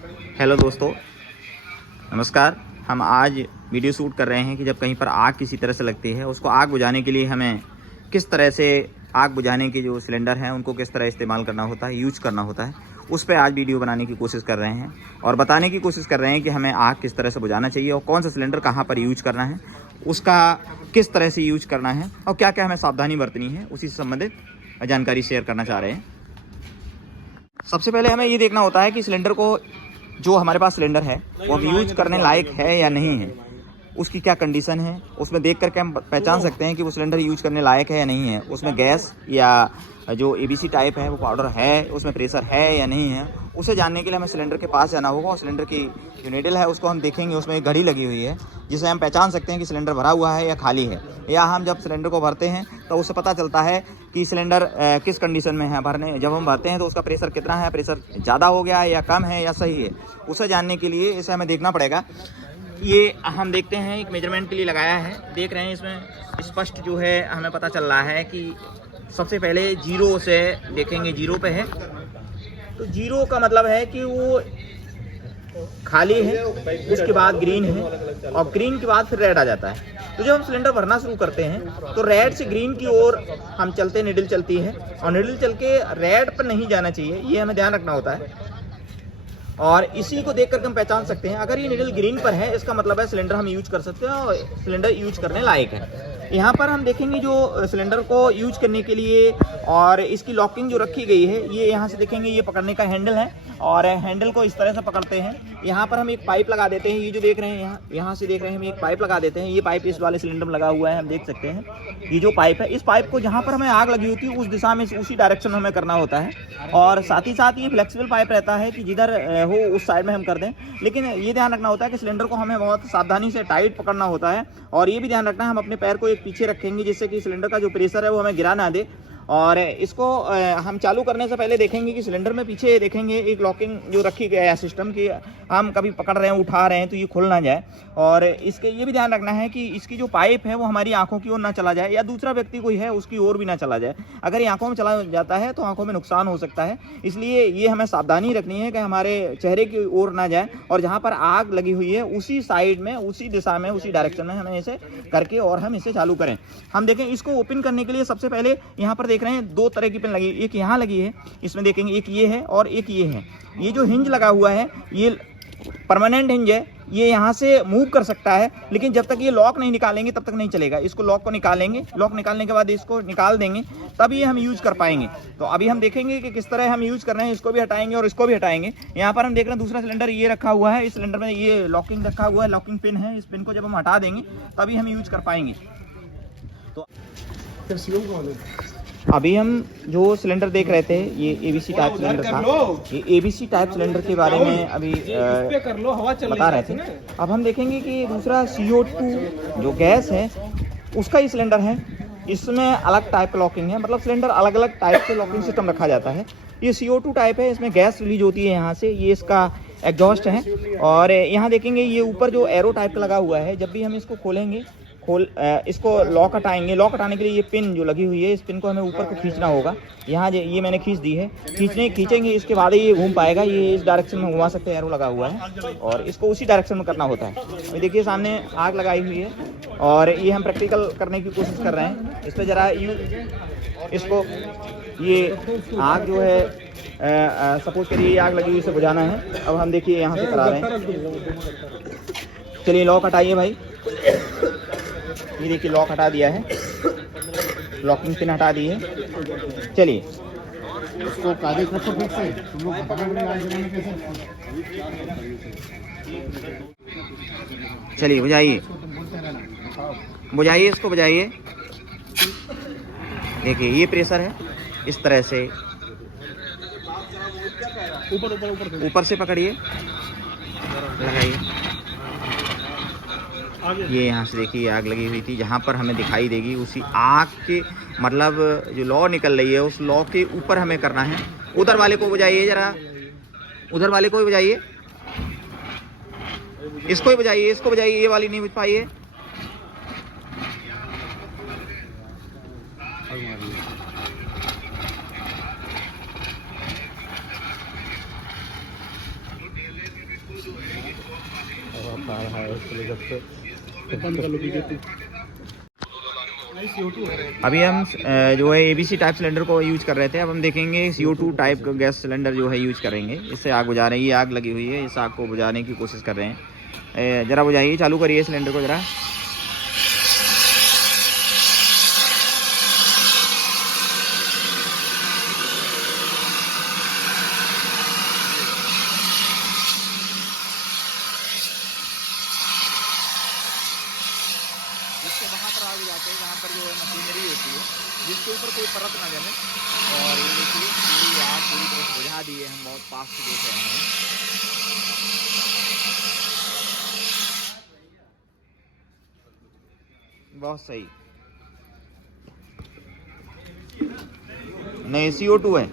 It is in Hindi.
हेलो दोस्तों, नमस्कार। हम आज वीडियो शूट कर रहे हैं कि जब कहीं पर आग किसी तरह से लगती है, उसको आग बुझाने के लिए हमें किस तरह से आग बुझाने के जो सिलेंडर हैं उनको किस तरह इस्तेमाल करना होता है, यूज करना होता है, उस पर आज वीडियो बनाने की कोशिश कर रहे हैं और बताने की कोशिश कर रहे हैं कि हमें आग किस तरह से बुझाना चाहिए और कौन सा सिलेंडर कहाँ पर यूज करना है, उसका किस तरह से यूज करना है और क्या क्या हमें सावधानी बरतनी है, उसी से संबंधित जानकारी शेयर करना चाह रहे हैं। सबसे पहले हमें ये देखना होता है कि सिलेंडर को, जो हमारे पास सिलेंडर है वो हम यूज करने लायक है या नहीं है, उसकी क्या कंडीशन है, उसमें देख करके हम पहचान सकते हैं कि वो सिलेंडर यूज करने लायक है या नहीं है। उसमें गैस या जो एबीसी टाइप है वो पाउडर है, उसमें प्रेशर है या नहीं है, उसे जानने के लिए हमें सिलेंडर के पास जाना होगा और सिलेंडर की जो निडल है उसको हम देखेंगे। उसमें एक घड़ी लगी हुई है जिससे हम पहचान सकते हैं कि सिलेंडर भरा हुआ है या खाली है। या हम जब सिलेंडर को भरते हैं तो उससे पता चलता है कि सिलेंडर किस कंडीशन में है। भरने जब हम भरते हैं तो उसका प्रेशर कितना है, प्रेशर ज़्यादा हो गया है या कम है या सही है, उसे जानने के लिए इसे हमें देखना पड़ेगा। ये हम देखते हैं, एक मेजरमेंट के लिए लगाया है, देख रहे हैं इसमें स्पष्ट जो है हमें पता चल रहा है कि सबसे पहले जीरो से देखेंगे, जीरो पे है तो जीरो का मतलब है कि वो खाली है, उसके बाद ग्रीन है और ग्रीन के बाद फिर रेड आ जाता है। तो जब हम सिलेंडर भरना शुरू करते हैं तो रेड से ग्रीन की ओर हम चलते, निडल चलती है और निडल चल के रेड पर नहीं जाना चाहिए, ये हमें ध्यान रखना होता है। और इसी को देख करके हम पहचान सकते हैं, अगर ये निडल ग्रीन पर है इसका मतलब है सिलेंडर हम यूज कर सकते हैं और सिलेंडर यूज करने लायक है। यहाँ पर हम देखेंगे जो सिलेंडर को यूज करने के लिए और इसकी लॉकिंग जो रखी गई है, ये यहाँ से देखेंगे, ये पकड़ने का हैंडल है और हैंडल को इस तरह से पकड़ते हैं। यहाँ पर हम एक पाइप लगा देते हैं, ये जो देख रहे हैं यहाँ से देख रहे हैं, हम एक पाइप लगा देते हैं। ये पाइप इस वाले सिलेंडर में लगा हुआ है, हम देख सकते हैं। ये जो पाइप है, इस पाइप को जहाँ पर हमें आग लगी होती है उस दिशा में, उसी डायरेक्शन में हमें करना होता है। और साथ ही साथ ये फ्लेक्सिबल पाइप रहता है कि जिधर हो उस साइड में हम कर दें। लेकिन ये ध्यान रखना होता है कि सिलेंडर को हमें बहुत सावधानी से टाइट पकड़ना होता है और ये भी ध्यान रखना है हम अपने पैर को एक पीछे रखेंगे जिससे कि सिलेंडर का जो प्रेशर है वो हमें गिरा ना दे। और इसको हम चालू करने से पहले देखेंगे कि सिलेंडर में पीछे देखेंगे एक लॉकिंग जो रखी गया है सिस्टम की, हम कभी पकड़ रहे हैं, उठा रहे हैं तो ये खुल ना जाए। और इसके ये भी ध्यान रखना है कि इसकी जो पाइप है वो हमारी आंखों की ओर ना चला जाए या दूसरा व्यक्ति कोई है उसकी ओर भी ना चला जाए। अगर ये आंखों में चला जाता है तो आंखों में नुकसान हो सकता है, इसलिए ये हमें सावधानी रखनी है कि हमारे चेहरे की ओर ना जाए और जहाँ पर आग लगी हुई है उसी साइड में, उसी दिशा में, उसी डायरेक्शन में हमें इसे करके और हम इसे चालू करें। हम देखें, इसको ओपन करने के लिए सबसे पहले यहाँ पर देख रहे हैं दो तरह की पिन लगी, एक यहाँ लगी है, इसमें देखेंगे एक ये है और एक ये है। ये जो हिंज लगा हुआ है ये परमानेंट हिंज है, ये यहाँ से मूव कर सकता है, लेकिन जब तक ये लॉक नहीं निकालेंगे तब तक नहीं चलेगा। इसको लॉक को निकालेंगे, लॉक निकालने के बाद इसको निकाल देंगे, तब ये हम यूज कर पाएंगे। तो अभी हम देखेंगे कि किस तरह हम यूज कर रहे हैं, इसको भी हटाएंगे और इसको भी हटाएंगे। यहाँ पर हम देख रहे हैं दूसरा सिलेंडर ये रखा हुआ है, इस सिलेंडर में ये लॉकिंग रखा हुआ है, लॉकिंग पिन है, इस पिन को जब हम हटा देंगे तभी हम यूज कर पाएंगे। तो अभी हम जो सिलेंडर देख रहे थे ये एबीसी टाइप सिलेंडर था, ये एबीसी टाइप सिलेंडर के बारे में अभी बता रहे थे। अब हम देखेंगे कि दूसरा CO2 जो गैस है उसका ही सिलेंडर है, इसमें अलग टाइप का लॉकिंग है, मतलब सिलेंडर अलग अलग टाइप से लॉकिंग सिस्टम रखा जाता है। ये CO2 टाइप है, इसमें गैस रिलीज होती है यहाँ से, ये इसका एग्जॉस्ट है। और यहाँ देखेंगे ये ऊपर जो एरो टाइप का लगा हुआ है, जब भी हम इसको खोलेंगे, इसको लॉक हटाएंगे, लॉक हटाने के लिए ये पिन जो लगी हुई है, इस पिन को हमें ऊपर को खींचना होगा। यहाँ ये मैंने खींच दी है, खींचेंगे इसके बाद ही ये घूम पाएगा। ये इस डायरेक्शन में घुमा सकते हैं, एरो लगा हुआ है और इसको उसी डायरेक्शन में करना होता है। अभी देखिए सामने आग लगाई हुई है और ये हम प्रैक्टिकल करने की कोशिश कर रहे हैं। इस पर जरा इसको, ये आग जो है सपोज करिए आग लगी हुई, इसे बुझाना है। अब हम देखिए यहाँ से करा रहे हैं। चलिए लॉक हटाइए भाई, ये देखिए लॉक हटा दिया है, लॉकिंग पिन हटा दी है। चलिए इसको कागज रखो फिर से, तुम लोग कैसे? चलिए बुझाइए, बुझाइए, इसको बुझाइए। देखिए ये प्रेशर है, इस तरह से ऊपर से पकड़िए, लगाइए। ये यहाँ से देखिए आग लगी हुई थी, जहाँ पर हमें दिखाई देगी उसी आग के, मतलब जो लौ निकल रही है उस लौ के ऊपर हमें करना है। उधर वाले को बुझाइए, जरा उधर वाले को भी बुझाइए, इसको ही बुझाइए, इसको बुझाइए, ये वाली नहीं बुझ पाई है। आ रहा है उसके लिए जब से बंद कर लो वीडियो। अभी हम जो है एबीसी टाइप सिलेंडर को यूज कर रहे थे, अब हम देखेंगे CO2 टाइप का गैस सिलेंडर जो है यूज करेंगे। इससे आग बुझा रहे हैं, ये आग लगी हुई है, इस आग को बुझाने की कोशिश कर रहे हैं। ज़रा बुझाइए, चालू करिए सिलेंडर को ज़रा। इसके वहाँ पर आग जाते हैं जहाँ पर जो है मशीनरी होती है, जिसके ऊपर कोई परत ना जमे। और ये देखिए पूरी आग पूरी तरह से बुझा दी है, हम बहुत पास से देख रहे हैं। बहुत सही। नहीं, CO2 है।